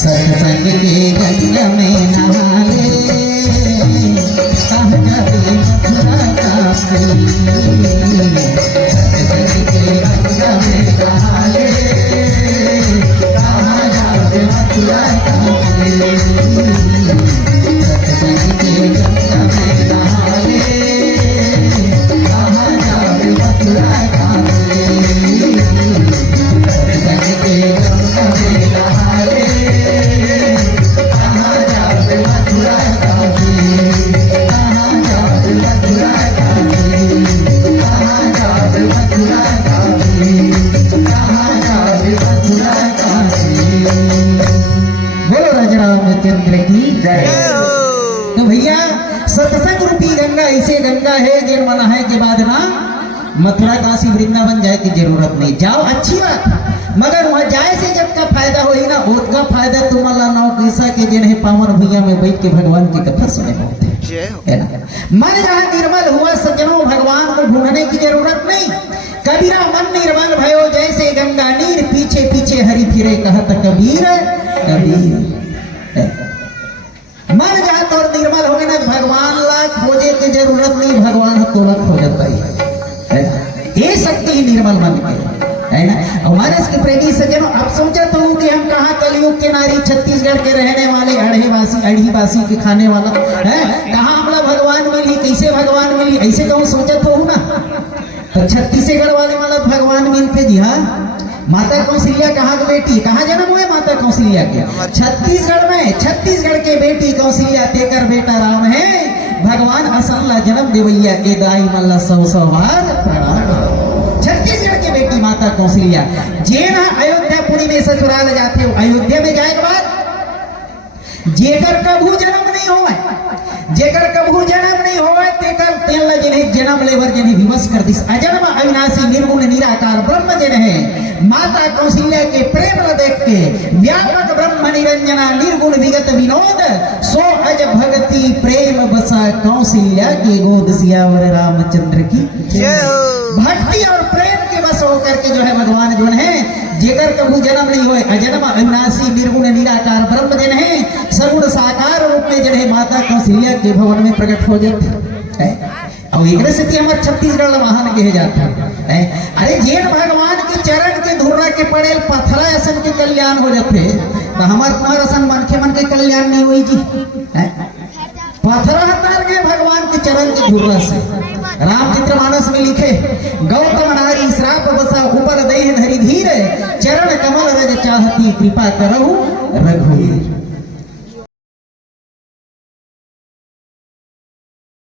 सत्संग के गंगा में नहाले कहाँ जावे मथुरा काशी। सत्संग के गंगा में नहाले कहाँ जावे मथुरा काशी। सत्संग के गंगा में नहाले कहाँ जावे मथुरा काशी। सत्संग के गंगा में नहाले बोलो राजा रामचंद्र की जय। तो भैया सत्संग रूपी गंगा ऐसे गंगा है जिन मना है के बाद ना मथुरा काशी वृंदावन जाए की जरूरत नहीं। जाओ अच्छी बात, मगर वहां जाए से जब का फायदा हो ना उसका फायदा तुम्हारा नौ कैसा के जिन्हें पावन भैया में बैठ के भगवान की कथा सुने होते है ना। मन जहाँ निर्मल हुआ सज्जनों भगवान को ढूंढने की जरूरत नहीं। कबीरा मन निर्मल भयो जैसे गंगा नीर पीछे पीछे हरि फिरे कहत कबीर कबीर। मन जहाँ तो निर्मल हो गए ना भगवान ला खोजे की जरूरत नहीं, भगवान तोला खोजता ही है। ये शक्ति ही निर्मल मन के है ना। और मानस के प्रेमी सज्जनों अब सोचा तो हूँ कि हम कहाँ कलयुग के नारी छत्तीसगढ़ के रहने वाले अढ़ीवासी के खाने वाला है, कहाँ हमला भगवान मिली, कैसे भगवान मिली, ऐसे कहूँ सोचा तो हूँ ना। तो छत्तीसगढ़ वाले वाला भगवान मिलते जी। हाँ, माता कौशल्या कहाँ की बेटी, कहाँ जन्म हुए माता कौशल्या के? छत्तीसगढ़ में। छत्तीसगढ़ के बेटी कौशल्या तेकर बेटा राम है। भगवान असला जन्म देवैया के दाई मल्ला 100 बार प्रणाम। छत्तीसगढ़ के बेटी माता कौशल्या जे ना अयोध्यापुरी में ससुराल जाते हो, अयोध्या में जाए के बाद जेकर कभू जन्म नहीं होवे, जेकर कभू जन्म नहीं होवे तेकर तेल जिन्हें जन्म लेवर जिन्हें विवश कर दिस अजन्म अविनाशी निर्गुण निराकार ब्रह्म जिन है। माता कौशल्या के प्रेम देख के व्यापक ब्रह्म निरंजना निर्गुण विगत विनोद सो अज भक्ति प्रेम बसा कौशल्या के गोद सियावर रामचंद्र की भक्ति और प्रेम के बस होकर के जो है भगवान जो है जेकर कभू जन्म नहीं हुए अजन्म अविनाशी निर्गुण निराकार ब्रह्म जन है सगुण साकार रूप में जन है माता कौशल्या के भवन में प्रकट हो जाते हैं। और एक से हमारे छत्तीसगढ़ महान कहे जाता है। अरे जेन भगवान के चरण के धुर्रा के पड़े पथरा असन के कल्याण हो जाते तो हमारे तुम्हारा असन मन के कल्याण नहीं हुई जी। पथरा हटार गए भगवान के चरण के धुर्रा से। रामचरितमानस में लिखे गौतम नारी श्राप बसा ऊपर दे धरी धीर चरण कमल रज चाहती कृपा करहु रघुवीर।